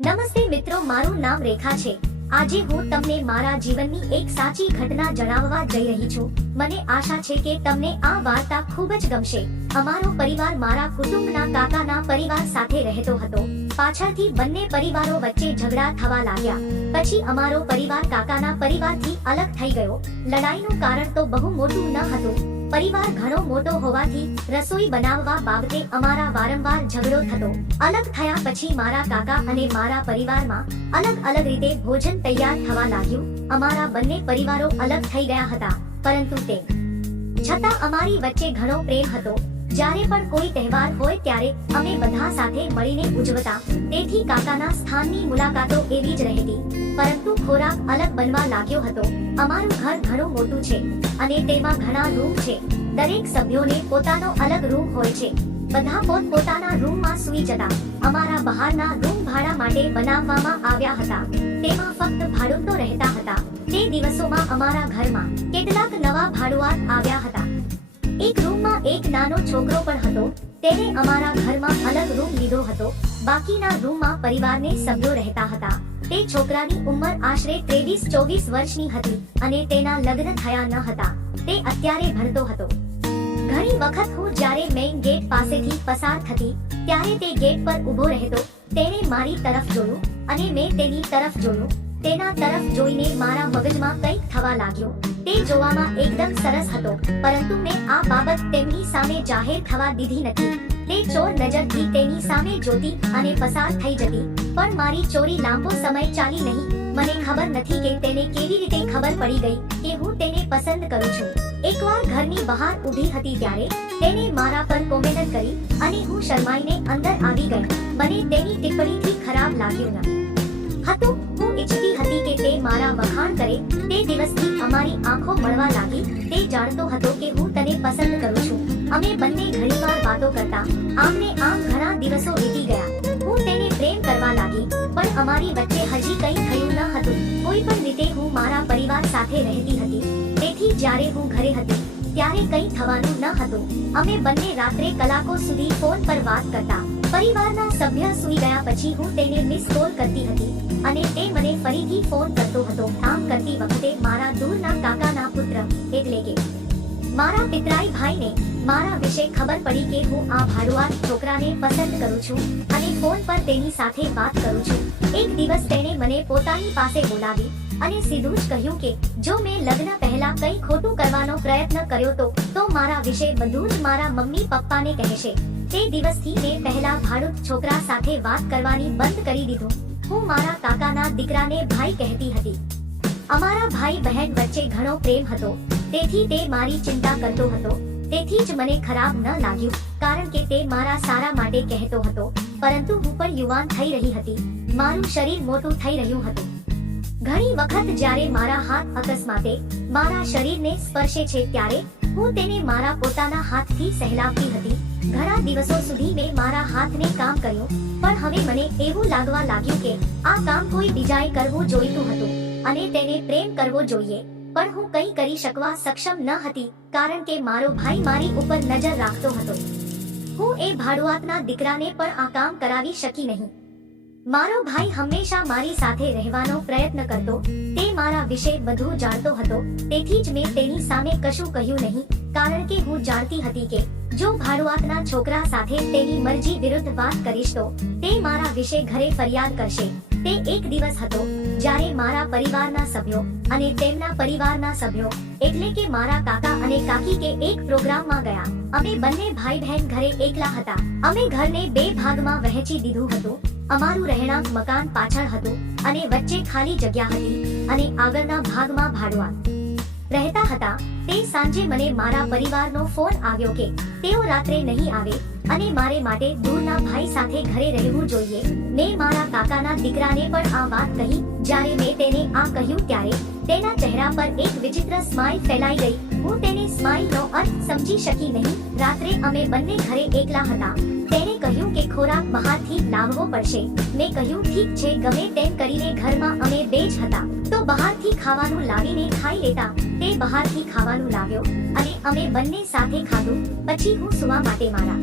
નમસ્તે મિત્રો, મારું નામ રેખા છે. આજે હું તમને મારા જીવનની એક સાચી ઘટના જણાવવા જઈ રહી છું. મને આશા છે કે તમને આ વાર્તા ખૂબ જ ગમશે. અમારો પરિવાર મારા કુટુંબના કાકાના પરિવાર સાથે રહેતો હતો. પાછળથી બંને પરિવારો વચ્ચે ઝઘડા થવા લાગ્યા. પછી અમારો પરિવાર કાકાના પરિવારથી અલગ થઈ ગયો. લડાઈનું કારણ તો બહુ મોટું ન હતું. પરિવાર ઘણો મોટો હોવાથી રસોઈ બનાવવા બાબતે અમારા વારંવાર ઝઘડો થતો. અલગ થયા પછી મારા કાકા અને મારા પરિવારમાં અલગ અલગ રીતે ભોજન તૈયાર થવા લાગ્યું. અમારા બંને પરિવારો અલગ થઈ ગયા હતા, પરંતુ તે છતાં અમારી વચ્ચે ઘણો પ્રેમ હતો. જ્યારે પણ કોઈ તહેવાર હોય ત્યારે અમે બધા સાથે મળીને ઉજવતા. તેથી કાકાના સ્થાનની મુલાકાતો એવી જ રહેતી. પરંતુ ખોરાક અલગ બનવા લાગ્યો હતો. અમારું ઘર ઘણું મોટું છે અને તેમાં ઘણા રૂમ છે. દરેક સભ્યોને પોતાનો અલગ રૂમ હોય છે. બધા પોત પોતાના રૂમમાં સૂઈ જતા. અમારા બહારના રૂમ ભાડા માટે બનાવવામાં આવ્યા હતા. તેમાં ફક્ત ભાડુતો રહેતા હતા. તે દિવસોમાં અમારા ઘરમાં કેટલાક નવા ભાડુઆત આવ્યા હતા. એક રૂમમાં એક નાનો છોકરો પણ હતો. તેને અમારા ઘરમાં અલગ રૂમ લીધો હતો. બાકીના રૂમમાં પરિવારને સભ્યો રહેતા હતા. તે છોકરાની ઉંમર આશરે ત્રેવીસ ચોવીસ વર્ષની હતી અને તેના લગ્ન થયા ન હતા. તે અત્યારે ભણતો હતો. ઘણી વખત હું જ્યારે મેઇન ગેટ પાસેથી પસાર થતી, ત્યારે તે ગેટ પર ઊભો રહેતો, તેણે મારી તરફ જોયું અને મેં તેની તરફ જોયું. તેના તરફ જોઈને મારા મગજમાં કંઈક થવા લાગ્યું. તે જોવામાં એકદમ સરસ હતો, પરંતુ મેં આ બાબત તેમની સામે જાહેર થવા દીધી નથી. તે ચોર નજરથી તેની સામે જોતી અને પસાર થઈ જતી, પણ મારી ચોરી લાંબો સમય ચાલી નહીં. મને ખબર નથી કે તેને કેવી રીતે ખબર પડી ગઈ કે હું તેને પસંદ કરું છું. એકવાર ઘરની બહાર ઊભી હતી ત્યારે તેને મારા પર કોમેન્ટ કરી અને હું શરમાઈને અંદર આવી ગઈ. મને તેની ટિપ્પણીથી ખરાબ લાગ્યું ન હતું. હું ઈચ્છતી હતી કે તે મારા વખાણ કરે, તે દિવસથી અમારી આંખો મળવા લાગી. તે જાણતો હતો કે હું તને પસંદ કરું છું. અમે બંને ઘણીવાર વાતો કરતા. આમને આમ ઘણા દિવસો વીતી ગયા. હું તેને પ્રેમ કરવા લાગી, પણ અમારી વચ્ચે હજી કંઈ થયું ન હતું. કોઈ પણ રીતે હું મારા પરિવાર સાથે રહેતી હતી. તેથી જ્યારે હું ઘરે હતી, ત્યારે કંઈ થવાનું ન હતું. અમે બંને રાત્રે કલાકો સુધી ફોન પર વાત કરતા. પરિવારના સભ્ય સૂઈ ગયા પછી હું તેને મિસ કોલ કરતી હતી. ફરીથી ફોન કરતો હતો. કામ કરતી વખતે મારા દૂરના કાકાના પુત્ર, એટલે કે મારા પિતરાઈ ભાઈને મારા વિશે ખબર પડી કે હું આ ભાડુઆત છોકરાને પસંદ કરું છું અને ફોન પર તેની સાથે વાત કરું છું. એક દિવસ તેણે મને પોતાની પાસે બોલાવી અને સીધું જ કહ્યું કે, જો મેં લગ્ન પહેલા કંઈ ખોટું કરવાનો પ્રયત્ન કર્યો તો તો મારા વિશે બધું જ મારા મમ્મી પપ્પાને કહેશે. તે દિવસથી મેં પહેલા ભાડુત છોકરા સાથે વાત કરવાની બંધ કરી દીધું. હું મારા કાકાના દીકરાને ભાઈ કહેતી હતી. અમારા ભાઈ બહેન વચ્ચે ઘણો પ્રેમ હતો. તેથી તે મારી ચિંતા કરતો હતો. તેથી જ મને ખરાબ ન લાગ્યું, કારણ કે તે મારા સારા માટે કહેતો હતો. પરંતુ હું પણ યુવાન થઈ રહી હતી. મારું શરીર મોટું થઈ રહ્યું હતું. ઘણી વખત જ્યારે મારા હાથ અકસ્માતે મારા શરીરને સ્પર્શે છે ત્યારે હું તેને મારા પોતાના હાથથી સહેલાવતી હતી. ઘણા દિવસો સુધી મેં મારા હાથને કામ કર્યું, પણ હવે મને એવું લાગવા લાગ્યું કે આ કામ કોઈ બીજાએ કરવું જોઈતું હતું અને તેને પ્રેમ કરવો જોઈએ. પણ હું કંઈ કરી શકવા સક્ષમ ન હતી, કારણ કે મારો ભાઈ મારી ઉપર નજર રાખતો હતો. હું એ ભાડુઆતના દીકરાને પણ આ કામ કરાવી શકી નહીં. મારો ભાઈ હંમેશા મારી સાથે રહેવાનો પ્રયત્ન કરતો, તે મારા વિશે બધું જાણતો હતો, તેથી જ મેં તેની સામે કશું કહ્યું નહીં, કારણ કે હું જાણતી હતી કે જો ભાડુઆતના છોકરા સાથે તેની મરજી વિરુદ્ધ વાત કરીશ તો તે મારા વિશે ઘરે ફરિયાદ કરશે. તે એક દિવસ હતો જ્યારે મારા પરિવારના સભ્યો અને તેમના પરિવારના સભ્યો એટલે કે મારા કાકા અને કાકી કે એક પ્રોગ્રામમાં ગયા. અમે બંને ભાઈ બહેન ઘરે એકલા હતા. અમે ઘરને બે ભાગમાં વહેંચી દીધું હતું. અમારું રહેણાંક મકાન પાછળ હતું અને વચ્ચે ખાલી જગ્યા હતી અને આગળના ભાગમાં ભાડુઆત. રહેતા હતા. તે સાંજે મને મારા પરિવારનો ફોન આવ્યો કે તેઓ રાત્રે નહીં આવે અને મારે માટે દૂરના ભાઈ સાથે ઘરે રહેવું જોઈએ. મેં મારા કાકાના દીકરાને પણ આ વાત કહી. જ્યારે મેં તેને આ કહ્યું ત્યારે તેના ચહેરા પર એક વિચિત્ર સ્માઇલ ફેલાઈ ગઈ. હું તેને સ્માઇલનો અર્થ સમજી શકી નહીં. રાત્રે અમે બંને ઘરે એકલા હતા. તેણે કહ્યું કે ખોરાક બહારથી લાવવો પડશે. મેં કહ્યું, ઠીક છે, ગમે તેમ કરીને ઘરમાં અમે બે જ હતા. તો બહારથી ખાવાનું લાવીને ખાઈ લેતા. તે બહારથી ખાવાનું લાવ્યો અને અમે બંને સાથે ખાધું. પછી હું સુવા માટે મારા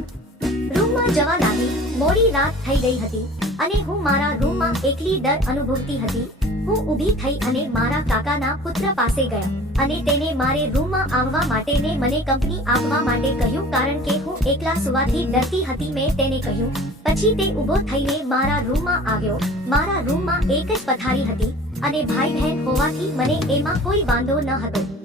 રૂમમાં જવા લાગી. મોડી રાત થઈ ગઈ હતી અને હું મારા રૂમમાં એકલી ડર અનુભવતી હતી. હું ઊભી થઈ અને મારા કાકાના પુત્ર પાસે ગયા અને તેને મારે રૂમમાં આવવા માટે ને મને કંપની આપવા માટે કહ્યું કારણ કે હું એકલા સુવાથી ડરતી હતી મેં તેને કહ્યું. પછી તે ઊભો થઈને મારા રૂમમાં આવ્યો. મારા રૂમમાં એક જ પથારી હતી અને ભાઈ બહેન હોવાથી મને એમાં કોઈ વાંધો ન હતો.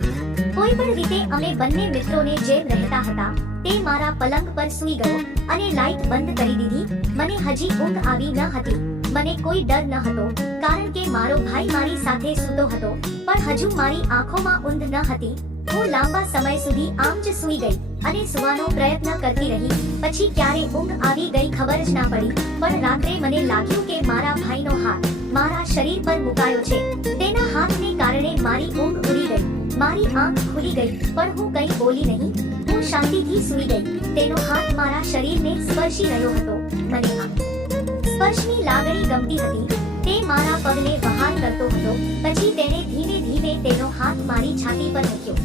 કોઈ પણ રીતે અમે બંને મિત્રોને જેમ રહેતા હતા, તે મારા પલંગ પર સૂઈ ગયો અને લાઈટ બંધ કરી દીધી. મને હજી ઊંઘ આવી ન હતી. મને કોઈ ડર ન હતો, કારણ કે મારો ભાઈ મારી સાથે સૂતો હતો, પણ હજુ મારી આંખોમાં ઊંઘ ન હતી. હું લાંબા સમય સુધી આમ જ સૂઈ ગઈ અને સુવાનો પ્રયત્ન કરતી રહી. પછી ક્યારે ઊંઘ આવી ગઈ ખબર જ ના પડી, પણ રાત્રે મને લાગ્યું કે મારા ભાઈનો હાથ મારા શરીર પર મુકાયો છે. તેના હાથને કારણે મારી ઊંઘ મારી આંખ ખુલી ગઈ, પણ હું કંઈ બોલી નહીં. હું શાંતિથી સૂઈ ગઈ. તેનો હાથ મારા શરીરને સ્પર્શી રહ્યો હતો. મને સ્પર્શની લાગણી ગમતી હતી. તે મારા પગને બહાર કરતો હતો. પછી તેણે ધીમે ધીમે તેનો હાથ મારી છાતી પર મૂક્યો.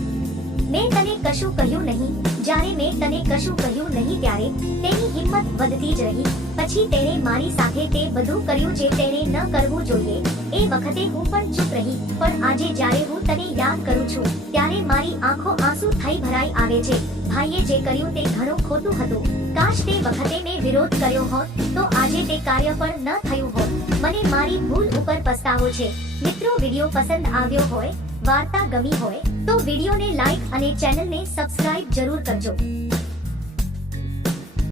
મેં તને કશું કહ્યું નહીં. જ્યારે મેં તને કશું કહ્યું નહીં ત્યારે તેની હિંમત વધતી જ રહી. પછી તેણે મારી સાથે તે બધું કર્યું જે તેણે ન કરવું જોઈએ. એ વખતે હું પણ ચૂપ રહી. પણ આજે જ્યારે હું તને યાદ કરું છું, ત્યારે મારી આંખો આંસુ થઈ ભરાઈ આવે છે. ભાઈએ જે કર્યું તે ઘણું ખોટું હતું. કાશ તે વખતે મેં વિરોધ કર્યો હોત, તો આજે તે કાર્ય પણ ન થયું હોત. મને મારી ભૂલ ઉપર પસ્તાવો છે. મિત્રો, વિડિયો પસંદ આવ્યો હોય, વાર્તા ગમી હોય, તો વિડિયોને લાઈક અને ચેનલને સબસ્ક્રાઇબ જરૂર કરજો.